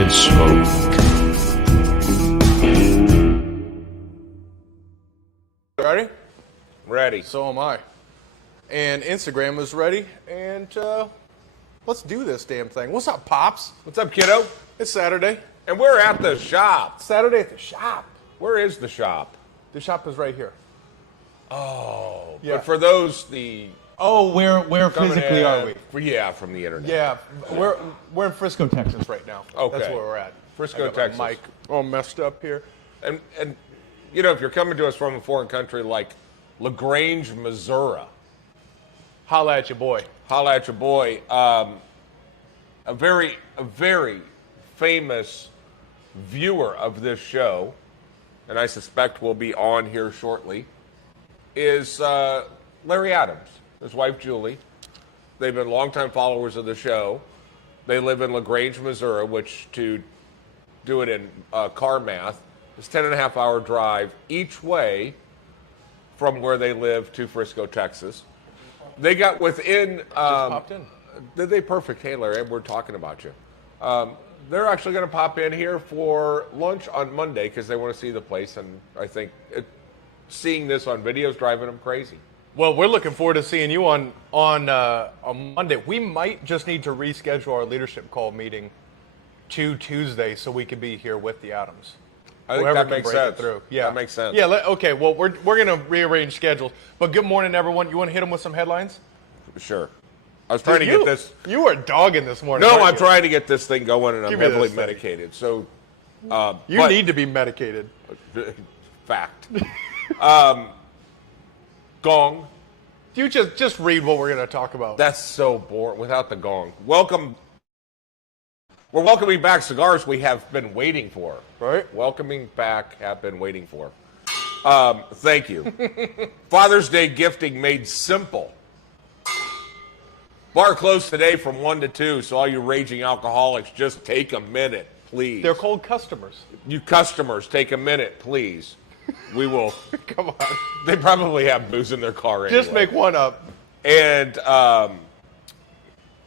Unlimited smoke. Ready? Ready. So am I. And Instagram is ready, and let's do this damn thing. What's up, Pops? What's up, kiddo? It's Saturday. And we're at the shop. Saturday at the shop. Where is the shop? The shop is right here. Oh, Yeah. But for those, Oh, where physically are we? Yeah, from the internet. Yeah, we're in Frisco, Texas right now. Okay. That's where we're at. Frisco, I got Texas. my mic all messed up here. And you know, if you're coming to us from a foreign country like LaGrange, Missouri, Holla at your boy. holla at your boy. A very famous viewer of this show, and I suspect will be on here shortly, is Larry Adams, his wife Julie. They've been longtime followers of the show. They live in LaGrange, Missouri, which, to do it in car math, is 10.5-hour drive each way from where they live to Frisco, Texas. They got within. Just popped in. They perfect. Hey, Larry, we're talking about you. They're actually going to pop in here for lunch on Monday because they want to see the place, and I think seeing this on video is driving them crazy. Well, we're looking forward to seeing you on Monday. We might just need to reschedule our leadership call meeting to Tuesday so we can be here with the Adams. I think Whoever that can makes break it sense. through. Yeah. That makes sense. Yeah. Okay. Well, we're going to rearrange schedules. But good morning, everyone. You want to hit them with some headlines? Sure. I was trying to get this. You were dogging this morning. No, weren't I'm you? trying to get this thing going, and I'm Give me heavily this thing. medicated. So, You need to be medicated. fact. Gong. You just read what we're going to talk about. That's so boring without the gong. Welcome. We're welcoming back cigars we have been waiting for. Right. Welcoming back, have been waiting for. Thank you. Father's Day gifting made simple. Bar closed today from 1 to 2, so all you raging alcoholics, just take a minute, please. They're called customers. You customers, take a minute, please. We will. Come on. They probably have booze in their car anyway. Just make one up. And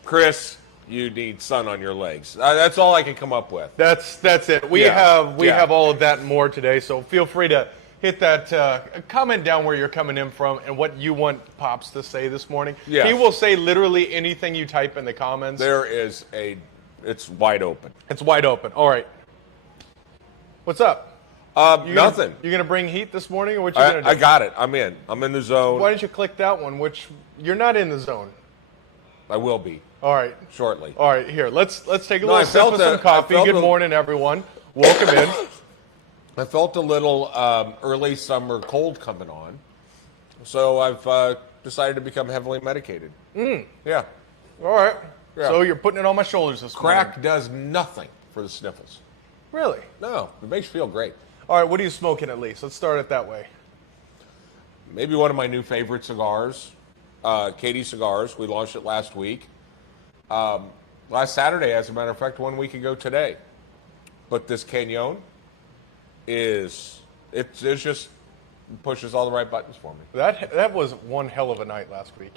Chris, you need sun on your legs. That's all I can come up with. That's it. We Yeah. have all of that and more today. So feel free to hit that comment down where you're coming in from and what you want Pops to say this morning. Yes. He will say literally anything you type in the comments. It's wide open. It's wide open. All right. What's up? Nothing. You gonna bring heat this morning, or what you gonna do? I got it. I'm in. I'm in the zone. Why didn't you click that one? Which you're not in the zone. I will be All right. shortly. All right. Here, let's take a No, I little sip felt of some I coffee. felt Good a- morning, everyone. Welcome in. I felt a little early summer cold coming on, so I've decided to become heavily medicated. Yeah. All right. Yeah. So you're putting it on my shoulders this morning. Crack does nothing for the sniffles. Really? No, it makes you feel great. All right. What are you smoking at least? Let's start it that way. Maybe one of my new favorite cigars, Katie Cigars. We launched it last week. Last Saturday, as a matter of fact, 1 week ago today. But this Canyon it's just pushes all the right buttons for me. That was one hell of a night last week.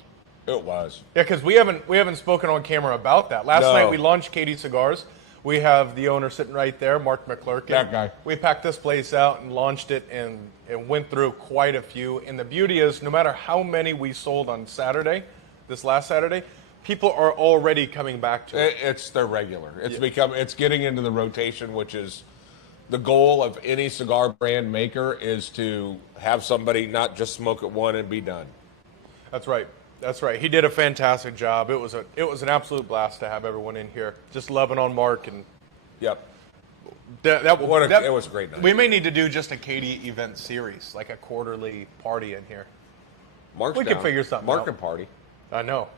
It was. Yeah, because we haven't spoken on camera about that. Last No. night we launched Katie Cigars. We have the owner sitting right there, Mark McClurkin. That guy. We packed this place out and launched it and went through quite a few. And the beauty is, no matter how many we sold on Saturday, this last Saturday, people are already coming back to it. It's their regular. It's getting into the rotation, which is the goal of any cigar brand maker, is to have somebody not just smoke at one and be done. That's right. That's right. He did a fantastic job. It was an absolute blast to have everyone in here, just loving on Mark and. Yep. It was a great night. We may need to do just a Katie event series, like a quarterly party in here. Mark's We could down. figure something Mark out. and party. I know.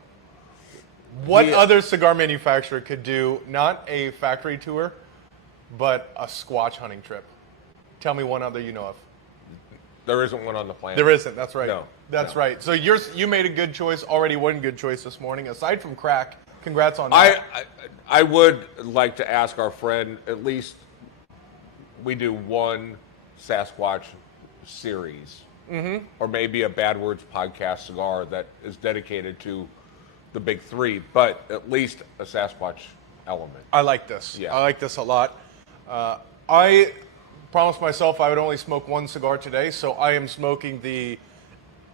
What other cigar manufacturer could do not a factory tour, but a Squatch hunting trip? Tell me one other you know of. There isn't one on the planet. There isn't. That's right. No. That's No. right. So you made a good choice. Already one good choice this morning. Aside from crack, congrats on that. I would like to ask our friend, at least we do one Sasquatch series, or maybe a Bad Words podcast cigar that is dedicated to the big three, but at least a Sasquatch element. I like this. Yeah. I like this a lot. I promised myself I would only smoke one cigar today, so I am smoking the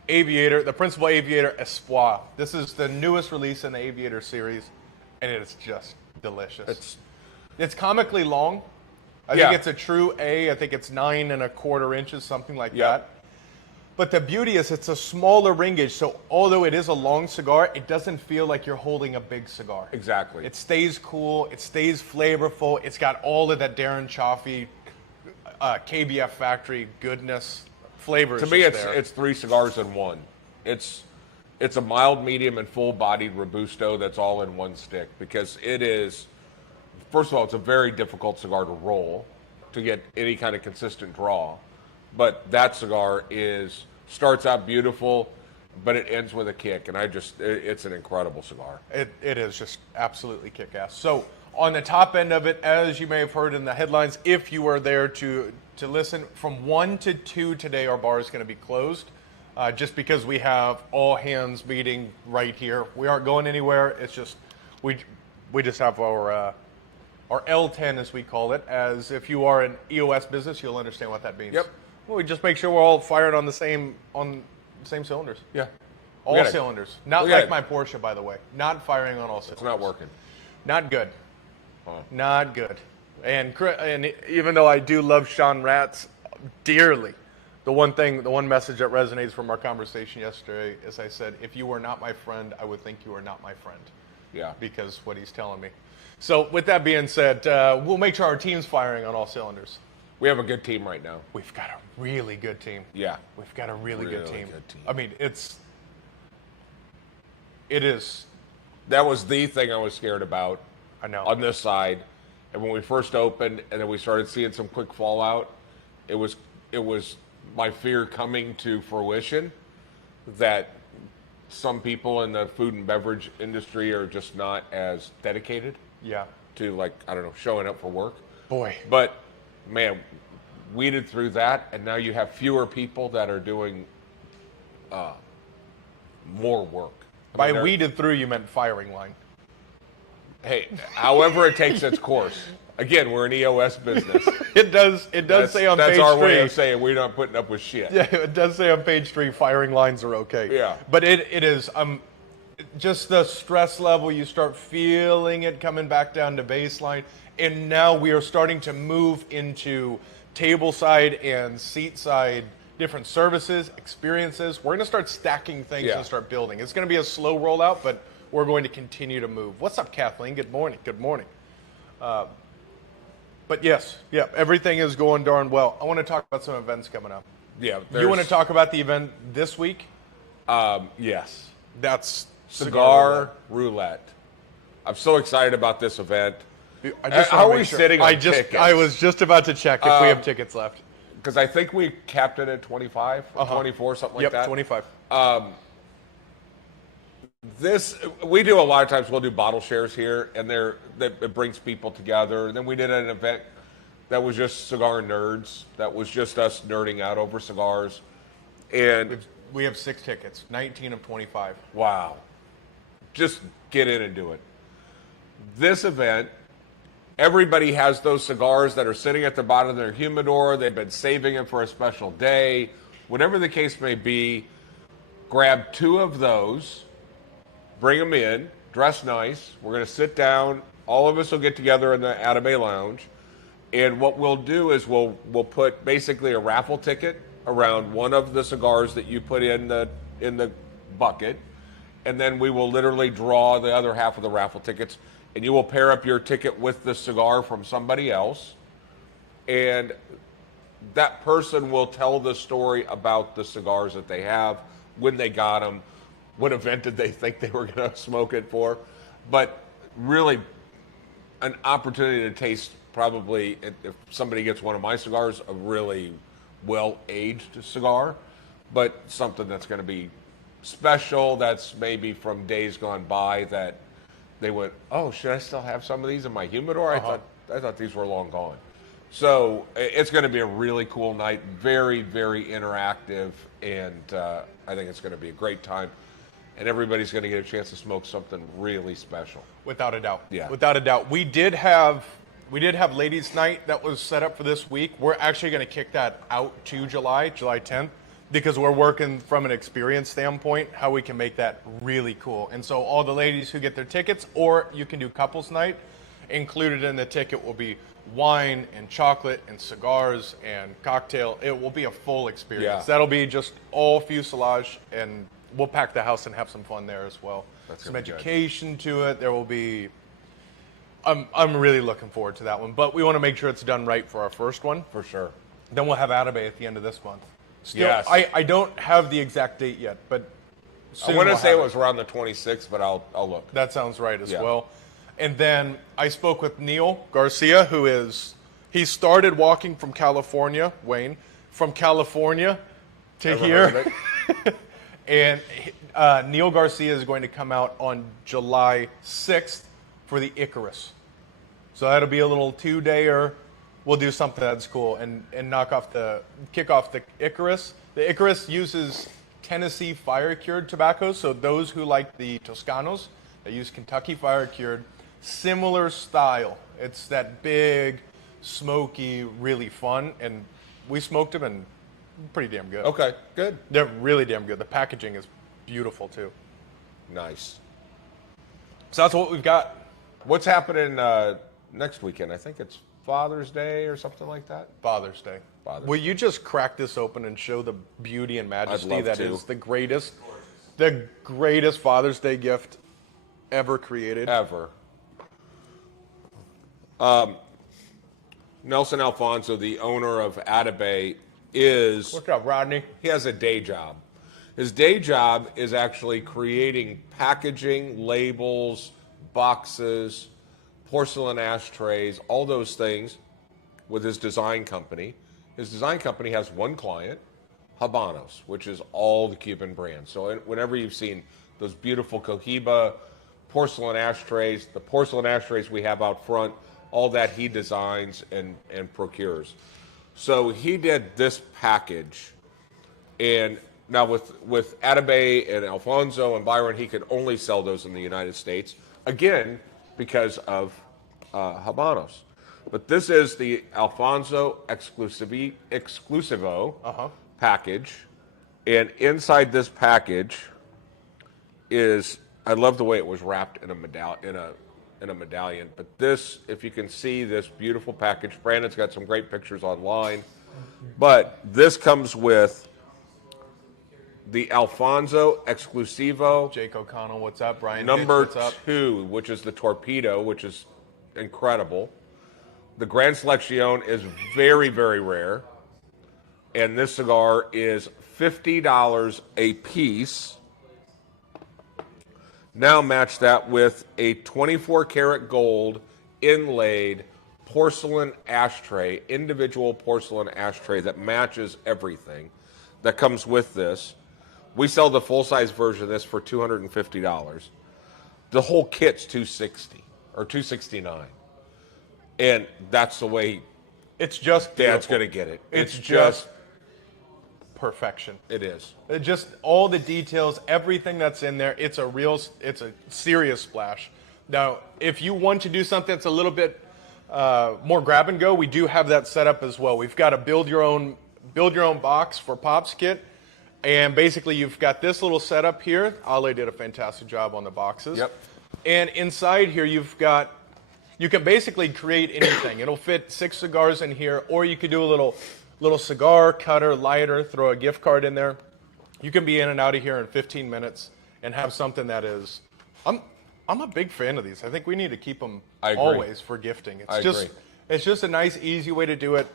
Aviator, the Principal Aviator Espoir. This is the newest release in the Aviator series, and it is just delicious. It's comically long. I think it's a true A. I think it's 9 1/4 inches, something like that. But the beauty is it's a smaller ring gauge, so although it is a long cigar, it doesn't feel like you're holding a big cigar. Exactly. It stays cool. It stays flavorful. It's got all of that Darren Chaffee, KBF factory goodness, flavors. To me, it's 3 cigars in one. It's a mild, medium, and full-bodied Robusto that's all in one stick because it is. First of all, it's a very difficult cigar to roll to get any kind of consistent draw. But that cigar starts out beautiful, but it ends with a kick. And it's an incredible cigar. It is just absolutely kick-ass. So on the top end of it, as you may have heard in the headlines, if you were there to listen, from 1 to 2 today, our bar is going to be closed. Just because we have all hands meeting right here. We aren't going anywhere. It's just, we just have our L10, as we call it, as if you are an EOS business, you'll understand what that means. Yep. Well, we just make sure we're all firing on the same cylinders. Yeah. All cylinders. Not like my Porsche, by the way. Not firing on all cylinders. It's not working. Not good. Not good. And even though I do love Sean Ratz dearly, the one message that resonates from our conversation yesterday is I said, if you were not my friend, I would think you were not my friend. Yeah. Because what he's telling me. So with that being said, we'll make sure our team's firing on all cylinders. We have a good team right now. We've got a really good team. Yeah. We've got a really good team. Good team. I mean, it is. That was the thing I was scared about. I know. On this side. And when we first opened and then we started seeing some quick fallout, it was my fear coming to fruition that some people in the food and beverage industry are just not as dedicated to showing up for work. Boy. But man, weeded through that, and now you have fewer people that are doing more work. By weeded through, you meant firing line. Hey, however it takes its course. Again, we're an EOS business. It does say on page 3. That's our way of saying we're not putting up with shit. Yeah, it does say on page 3, firing lines are okay. Yeah. But it is just the stress level, you start feeling it coming back down to baseline. And now we are starting to move into table side and seat side different services, experiences. We're going to start stacking things and start building. It's going to be a slow rollout, but we're going to continue to move. What's up, Kathleen? Good morning. Good morning. But yes, everything is going darn well. I want to talk about some events coming up. Yeah. You want to talk about the event this week? Yes. That's Cigar Roulette. I'm so excited about this event. How are we sitting on tickets? I was just about to check if we have tickets left. Because I think we capped it at 25 or 24, something like that. Yep, 25. We do a lot of times, we'll do bottle shares here, and it brings people together. And then we did an event that was just cigar nerds. That was just us nerding out over cigars. And we have 6 tickets, 19 of 25. Wow. Just get in and do it. This event, everybody has those cigars that are sitting at the bottom of their humidor. They've been saving them for a special day. Whatever the case may be, grab 2 of those, bring them in, dress nice. We're going to sit down. All of us will get together in the Adam A Lounge. And what we'll do is we'll put basically a raffle ticket around one of the cigars that you put in the bucket. And then we will literally draw the other half of the raffle tickets. And you will pair up your ticket with the cigar from somebody else. And that person will tell the story about the cigars that they have, when they got them, what event did they think they were going to smoke it for. But really, an opportunity to taste probably, if somebody gets one of my cigars, a really well-aged cigar, but something that's going to be special, that's maybe from days gone by that they went, oh, should I still have some of these in my humidor? I thought these were long gone. So it's going to be a really cool night, very, very interactive, and I think it's going to be a great time. and everybody's going to get a chance to smoke something really special. Without a doubt. Yeah. Without a doubt. We did have ladies' night that was set up for this week. We're actually going to kick that out to July 10th, because we're working from an experience standpoint how we can make that really cool. And so all the ladies who get their tickets, or you can do couples night, included in the ticket will be wine and chocolate and cigars and cocktail. It will be a full experience. Yeah. That'll be just all fuselage, and we'll pack the house and have some fun there as well. That's Some gonna be good. education to it. There will be. I'm really looking forward to that one, but we want to make sure it's done right for our first one. For sure. Then we'll have Atabey at the end of this month. Still, Yes. I don't have the exact date yet, but I soon want to we'll say have it was around the 26th, but I'll look. That sounds right as Yeah. well. And then I spoke with Neil Garcia, he started walking from California, Wayne, from California to Ever here. heard of it? And Neil Garcia is going to come out on July 6th for the Icarus. So that'll be a little 2-dayer. We'll do something that's cool and kick off the Icarus. The Icarus uses Tennessee fire-cured tobacco, so those who like the Toscanos, they use Kentucky fire-cured. Similar style. It's that big, smoky, really fun, and we smoked them and pretty damn good. Okay, good. They're really damn good. The packaging is beautiful too. Nice. So that's what we've got. What's happening next weekend? I think it's Father's Day or something like that. Father's Day. Will you just crack this open and show the beauty and majesty love that to. is the greatest Father's Day gift ever created? Ever. Nelson Alfonso, the owner of Atabey, What's up, Rodney? he has a day job. His day job is actually creating packaging, labels, boxes, porcelain ashtrays, all those things with his design company. His design company has one client, Habanos, which is all the Cuban brands. So whenever you've seen those beautiful Cohiba porcelain ashtrays, the porcelain ashtrays we have out front, all that he designs and procures. So he did this package, and now with Atabey and Alfonso and Byron, he could only sell those in the United States, again, because of Habanos. But this is the Alfonso Exclusivo package, and inside this package is, I love the way it was wrapped in a medallion. But this, if you can see this beautiful package, Brandon's got some great pictures online. But this comes with the Alfonso Exclusivo Jake O'Connell, what's up? Brian number Hicks, what's up? 2, which is the Torpedo, which is incredible. The Gran Selección is very, very rare. And this cigar is $50 a piece. Now match that with a 24 karat gold inlaid porcelain ashtray, individual porcelain ashtray that matches everything that comes with this. We sell the full-size version of this for $250. The whole kit's $260 or $269. And that's the way It's just Dad's beautiful. going to get it. It's just perfection. It is. Just all the details, everything that's in there. It's a serious splash. Now, if you want to do something that's a little bit more grab and go, we do have that set up as well. We've got a build your own box for Pops kit, and basically you've got this little setup here. Ale did a fantastic job on the boxes. Yep. And inside here you can basically create anything. It'll fit 6 cigars in here, or you could do a little cigar cutter, lighter, throw a gift card in there. You can be in and out of here in 15 minutes and have something that is. I'm a big fan of these. I think we need to keep them I agree. always for gifting. agree. It's just a nice, easy way to do it.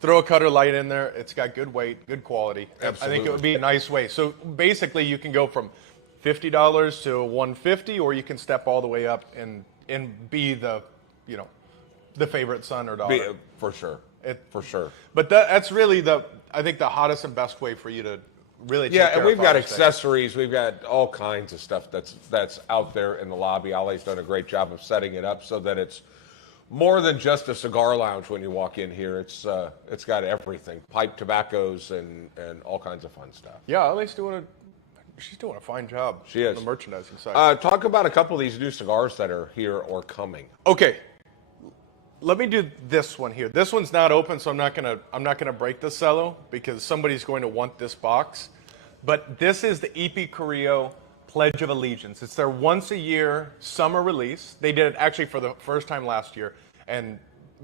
Throw a cutter light in there. It's got good weight, good quality. I think Absolutely. it would be a nice way. So basically, you can go from $50 to $150, or you can step all the way up and be the favorite son or daughter. For sure. For sure. But that's really I think the hottest and best way for you to really take Yeah, care and we've of got Father's Day. accessories. We've got all kinds of stuff that's out there in the lobby. Ali's done a great job of setting it up so that it's more than just a cigar lounge when you walk in here. It's got everything, pipe tobaccos and all kinds of fun stuff. Yeah, at least doing She's doing a fine job. She is. On the merchandising side. Talk about a couple of these new cigars that are here or coming. Okay. Let me do this one here. This one's not open, so I'm not gonna break the cello because somebody's going to want this box. But this is the EP Carrillo Pledge of Allegiance. It's their once a year summer release. They did it actually for the first time last year, and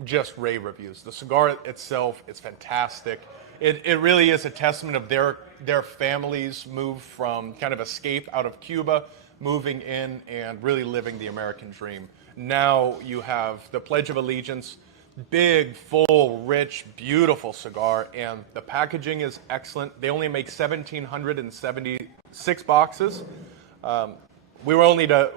just rave reviews. The cigar itself, it's fantastic. It really is a testament of their family's move from kind of escape out of Cuba, moving in and really living the American dream. Now you have the Pledge of Allegiance, big, full, rich, beautiful cigar, and the packaging is excellent. They only make 1,776 boxes. We only have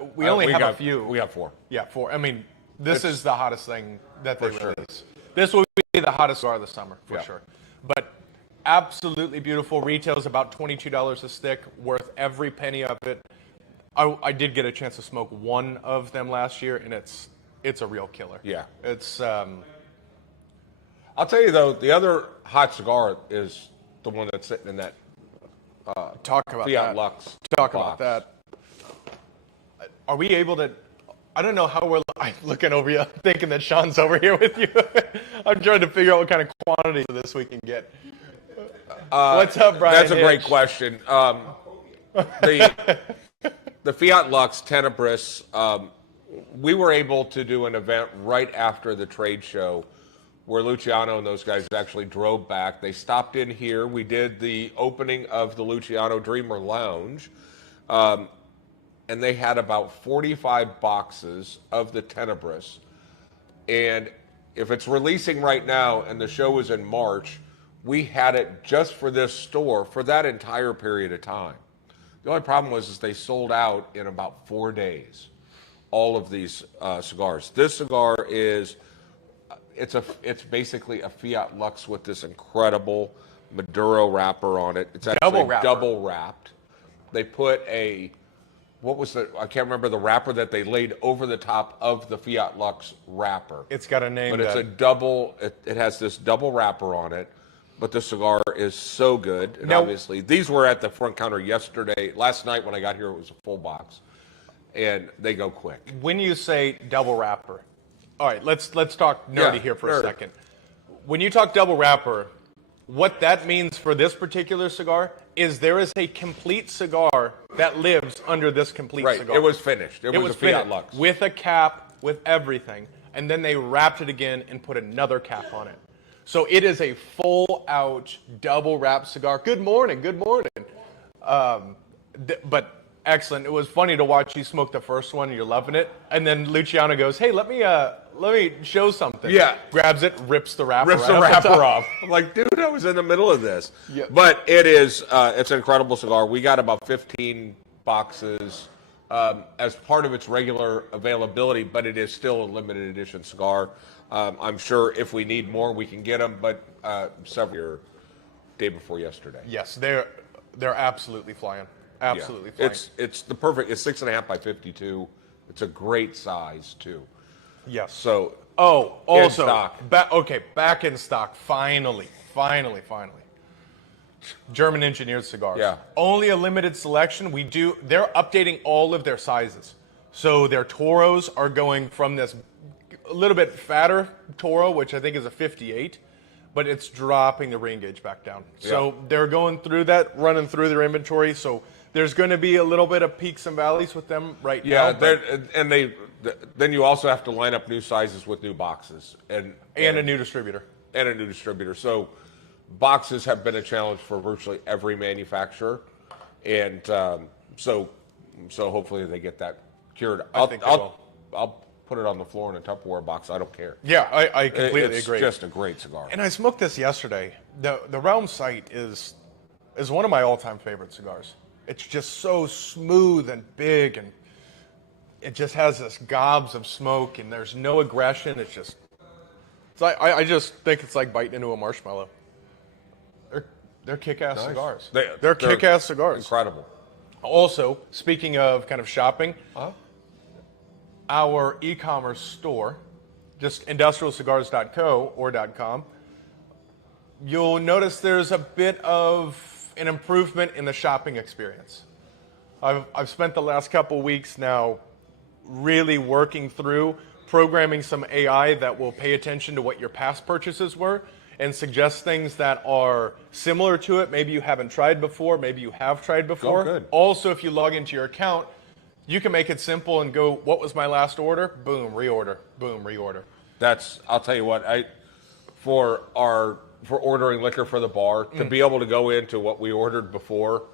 a few. We have 4. Yeah, 4. I mean, this is the hottest thing that they release. This will be the hottest cigar of the summer, for sure. But absolutely beautiful. Retails about $22 a stick, worth every penny of it. I did get a chance to smoke one of them last year, and it's a real killer. Yeah. It's I'll tell you though, the other hot cigar is the one that's sitting in that talk about Fiat that. Lux Talk box. about that. Are we able to? I don't know how we're looking over you, thinking that Sean's over here with you. I'm trying to figure out what kind of quantity of this we can get. What's up, Brian? That's a Hitch? great question. The Fiat Lux Tenebris, we were able to do an event right after the trade show where Luciano and those guys actually drove back. They stopped in here. We did the opening of the Luciano Dreamer Lounge, and they had about 45 boxes of the Tenebris. And if it's releasing right now and the show is in March, we had it just for this store for that entire period of time. The only problem was they sold out in about 4 days, all of these cigars. This cigar is, it's basically a Fiat Lux with this incredible Maduro wrapper on it. It's actually double wrapped. They put I can't remember the wrapper that they laid over the top of the Fiat Lux wrapper. It's got a name. But it's a double, it has this double wrapper on it. But the cigar is so good. And now, obviously, these were at the front counter yesterday. Last night when I got here, it was a full box. And they go quick. When you say double wrapper, all right, let's talk nerdy here for a second. When you talk double wrapper, what that means for this particular cigar is there is a complete cigar that lives under this complete cigar. It was finished. It was a Fiat finished Lux. with a cap, with everything. And then they wrapped it again and put another cap on it. So it is a full-out, double-wrapped cigar. Good morning, good morning. But excellent. It was funny to watch you smoke the first one, and you're loving it. And then Luciano goes, hey, let me show something. Yeah. Grabs it, rips the wrapper off. I'm like, dude, I was in the middle of this. Yeah. But it is, it's an incredible cigar. We got about 15 boxes as part of its regular availability, but it is still a limited edition cigar. I'm sure if we need more, we can get them, but several day before yesterday. Yes, they're absolutely flying. Absolutely flying. It's the perfect. It's 6.5 by 52. It's a great size too. Yes. So also in stock. Back in stock. Finally. German engineered cigars. Yeah. Only a limited selection. They're updating all of their sizes. So their Toros are going from this a little bit fatter Toro, which I think is a 58, but it's dropping the ring gauge back down. So they're going through that, running through their inventory. So there's going to be a little bit of peaks and valleys with them right now. Yeah, then you also have to line up new sizes with new boxes and a new distributor. So boxes have been a challenge for virtually every manufacturer, and so hopefully they get that cured. I think they will. I'll put it on the floor in a Tupperware box. I don't care. Yeah, I completely agree. It's just a great cigar. And I smoked this yesterday. The Realm Sight is one of my all-time favorite cigars. It's just so smooth and big, and it just has this gobs of smoke, and there's no aggression. It's like I just think it's like biting into a marshmallow. They're kick-ass cigars. They're kick-ass cigars. Incredible. Also, speaking of kind of shopping, our e-commerce store, just industrialcigars.co or .com, you'll notice there's a bit of an improvement in the shopping experience. I've spent the last couple weeks now really working through programming some AI that will pay attention to what your past purchases were and suggest things that are similar to it. Maybe you haven't tried before, maybe you have tried before. Oh, good. Also, if you log into your account, you can make it simple and go, what was my last order? Boom, reorder. Boom, reorder. I'll tell you what, for ordering liquor for the bar, to be able to go into what we ordered before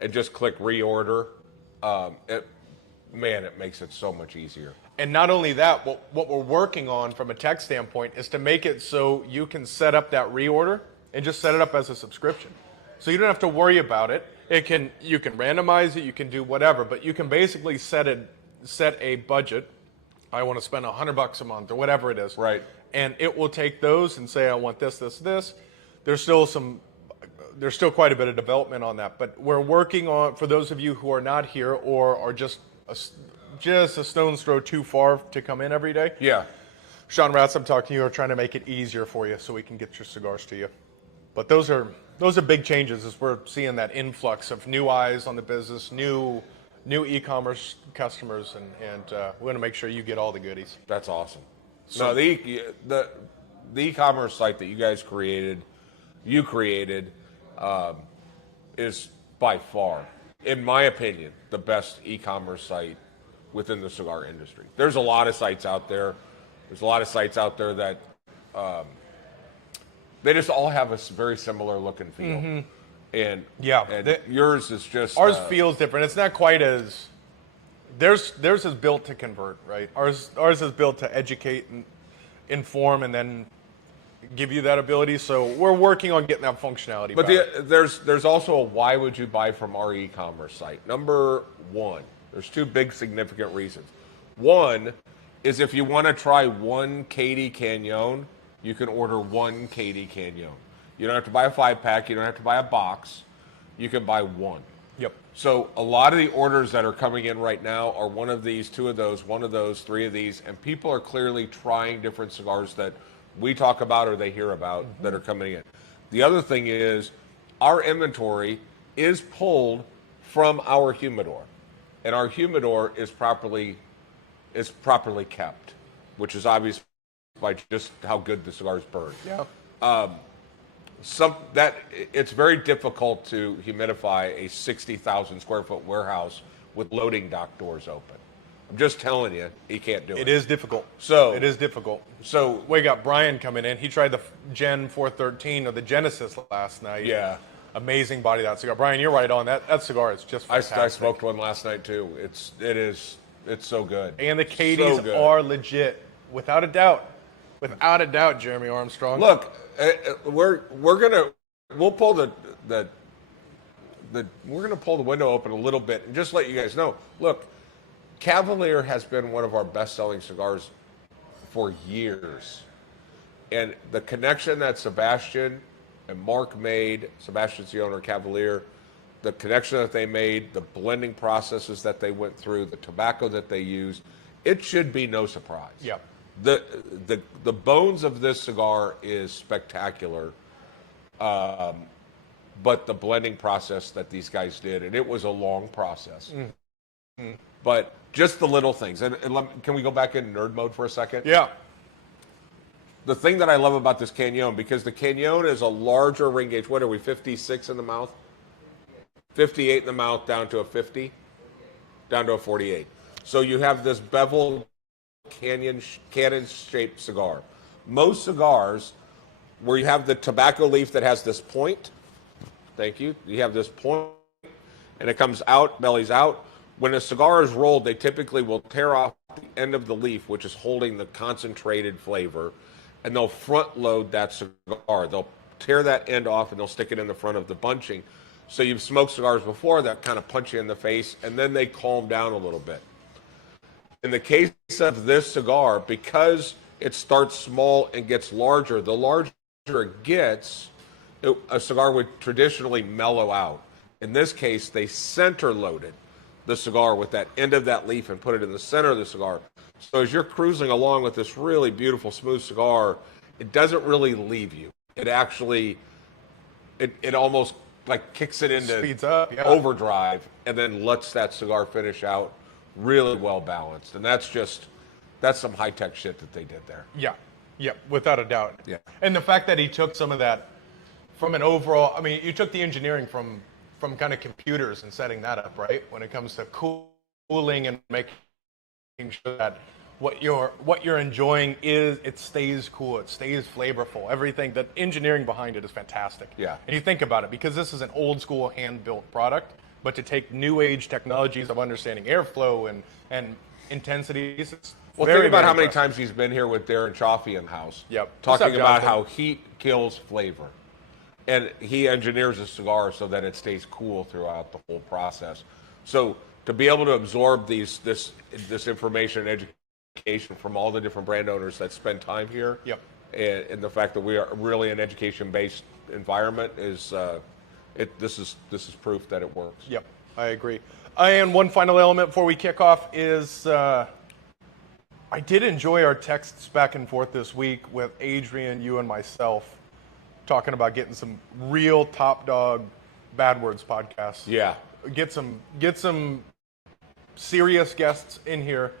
and just click reorder, it makes it so much easier. And not only that, what we're working on from a tech standpoint is to make it so you can set up that reorder and just set it up as a subscription. So you don't have to worry about it. You can randomize it, you can do whatever, but you can basically set a budget. I want to spend $100 a month or whatever it is. Right. And it will take those and say, I want this, this, this. There's still quite a bit of development on that, but we're working on, for those of you who are not here or are just a stone's throw too far to come in every day. Yeah. Sean Ratz, I'm talking to you, are trying to make it easier for you so we can get your cigars to you. But those are big changes as we're seeing that influx of new eyes on the business, new e-commerce customers, and we want to make sure you get all the goodies. That's awesome. So the e-commerce site that you guys created, is by far, in my opinion, the best e-commerce site within the cigar industry. There's a lot of sites out there. There's a lot of sites out there that they just all have a very similar look and feel. Mm-hmm. And yours is just ours feels different. It's not quite as theirs is built to convert, right? Ours is built to educate and inform and then give you that ability. So we're working on getting that functionality. But there's also a why would you buy from our e-commerce site? Number one, there's two big significant reasons. One is if you want to try one Katie Canyon, you can order one Katie Canyon. You don't have to buy a 5-pack. You don't have to buy a box. You can buy one. Yep. So a lot of the orders that are coming in right now are one of these, two of those, one of those, three of these, and people are clearly trying different cigars that we talk about or they hear about that are coming in. The other thing is our inventory is pulled from our humidor, and our humidor is properly kept, which is obvious by just how good the cigars burn. Yeah. It's very difficult to humidify a 60,000 square foot warehouse with loading dock doors open. I'm just telling you, you can't do it. It is difficult. It is difficult. So we got Brian coming in. He tried the Gen 413 or the Genesis last night. Yeah. Amazing body that cigar. Brian, you're right on that. That cigar is just fantastic. I smoked one last night too. It's so good. And the Katies are legit, without a doubt. Without a doubt, Jeremy Armstrong. Look, we're gonna pull the window open a little bit and just let you guys know. Look, Cavalier has been one of our best-selling cigars for years, and the connection that Sebastian and Mark made, Sebastian's the owner of Cavalier, the connection that they made, the blending processes that they went through, the tobacco that they used, it should be no surprise. Yeah. The bones of this cigar is spectacular, but the blending process that these guys did, and it was a long process. But just the little things. And can we go back in nerd mode for a second? Yeah. The thing that I love about this Canyon, because the Canyon is a larger ring gauge. What are we, 56 in the mouth? 58 in the mouth down to a 50? Down to a 48. So you have this beveled cannon-shaped cigar. Most cigars, where you have the tobacco leaf that has this point, thank you, you have this point, and it comes out, bellies out. When a cigar is rolled, they typically will tear off the end of the leaf, which is holding the concentrated flavor, and they'll front load that cigar. They'll tear that end off and they'll stick it in the front of the bunching. So you've smoked cigars before that kind of punch you in the face, and then they calm down a little bit. In the case of this cigar, because it starts small and gets larger, the larger it gets, a cigar would traditionally mellow out. In this case, they center loaded the cigar with that end of that leaf and put it in the center of the cigar. So as you're cruising along with this really beautiful, smooth cigar, it doesn't really leave you. It actually, it almost like kicks it into Speeds up, yeah. overdrive, and then lets that cigar finish out really well balanced. And that's some high tech shit that they did there. Yeah, without a doubt. Yeah. And the fact that he took some of that from an overall, I mean, you took the engineering from kind of computers and setting that up, right? When it comes to cooling and making sure that what you're enjoying it stays cool, it stays flavorful. Everything, the engineering behind it is fantastic. Yeah. And you think about it, because this is an old school hand built product, but to take new age technologies of understanding airflow and intensities, it's Well, very, think about very how many impressive. times he's been here with Darren Chaffee in the house. Yep. What's Talking up, about Jonathan? how heat kills flavor. And he engineers a cigar so that it stays cool throughout the whole process. So to be able to absorb this information and education from all the different brand owners that spend time here, Yep. and the fact that we are really an education-based environment is this is proof that it works. Yep, I agree. And one final element before we kick off is I did enjoy our texts back and forth this week with Adrian, you, and myself, talking about getting some real top dog Bad Words podcasts. Yeah. Get some serious guests in here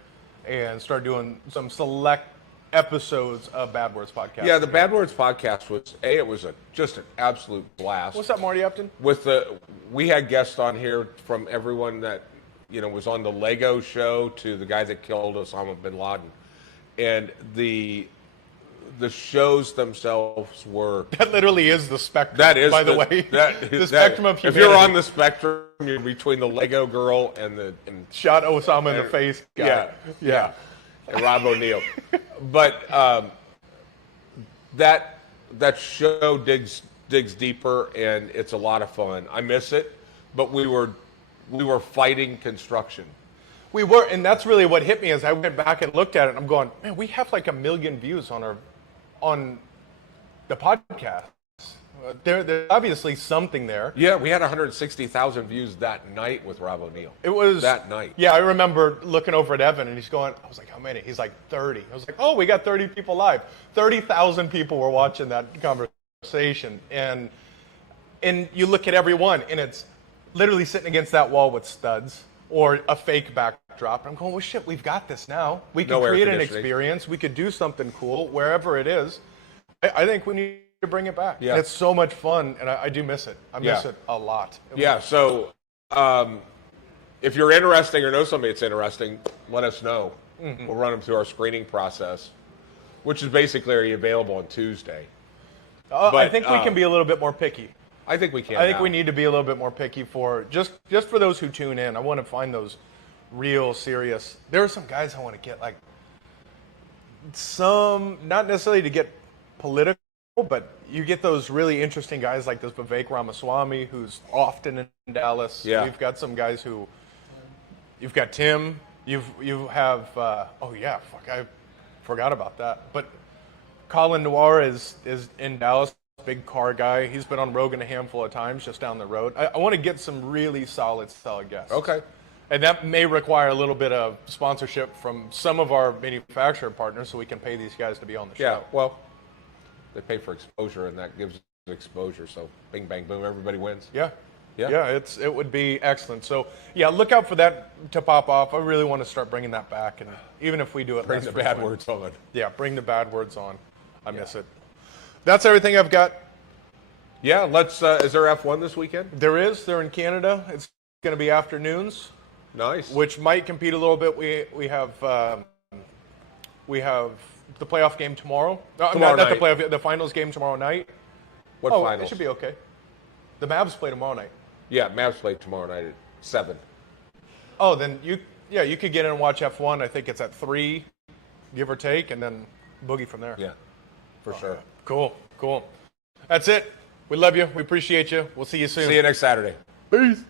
and start doing some select episodes of Bad Words podcast. Yeah, the Bad Words podcast was just an absolute blast. What's up, Marty Upton? We had guests on here from everyone that was on the Lego show to the guy that killed Osama bin Laden, and the shows themselves were That literally is the spectrum. that is by the way, that, the that- spectrum of if humanity. you're on the spectrum, you're between the Lego girl and Shot Osama in the face guy. Yeah. and Rob O'Neill. But that show digs deeper, and it's a lot of fun. I miss it, but we were fighting construction. We were, and that's really what hit me as I went back and looked at it. And I'm going, man, we have like 1 million views on the podcast. There's obviously something there. Yeah, we had 160,000 views that night with Rob O'Neill. It was that night. Yeah, I remember looking over at Evan, and he's going, I was like, how many? He's like 30. I was like, oh, we got 30 people live. 30,000 people were watching that conversation, and you look at every one, and it's literally sitting against that wall with studs or a fake backdrop. And I'm going, well, shit, we've got this now. We can No air create an conditioning. experience. We could do something cool wherever it is. I think we need to bring it back. Yeah. And it's so much fun, and I do miss it. I miss Yeah. it a lot. Yeah, so if you're interesting or know somebody that's interesting, let us know. Mm-hmm. We'll run them through our screening process, which is basically available on Tuesday. I But, think we can be a little bit more picky. I think we can. I think now. we need to be a little bit more picky for just for those who tune in. I want to find those real serious. There are some guys I want to get, like some, not necessarily to get political, but you get those really interesting guys like this Vivek Ramaswamy, who's often in Dallas. Yeah. We've got some guys who, you've got Tim. You have oh yeah, fuck, I forgot about that. But Colin Noir is in Dallas. Big car guy. He's been on Rogan a handful of times just down the road. I want to get some really solid guests. Okay. And that may require a little bit of sponsorship from some of our manufacturer partners so we can pay these guys to be on the Yeah, show. well, they pay for exposure, and that gives exposure. So, bing, bang, boom, everybody wins. Yeah. Yeah. Yeah, it would be excellent. So, yeah, look out for that to pop off. I really want to start bringing that back. And even if we do it Bring less the bad frequently. words on. Yeah, bring the bad words on. I miss it. That's everything I've got. Yeah, let's. Is there F1 this weekend? There is. They're in Canada. It's going to be afternoons, Nice. which might compete a little bit. We have the playoff game tomorrow. No, Tomorrow not the night. playoff. The finals game tomorrow night. What Oh, finals? it should be okay. The Mavs play tomorrow night. Yeah, Mavs play tomorrow night at 7. Oh, then you could get in and watch F1. I think it's at 3, give or take, and then boogie from there. Yeah, for sure. Cool. That's it. We love you. We appreciate you. We'll see you soon. See you next Saturday. Peace.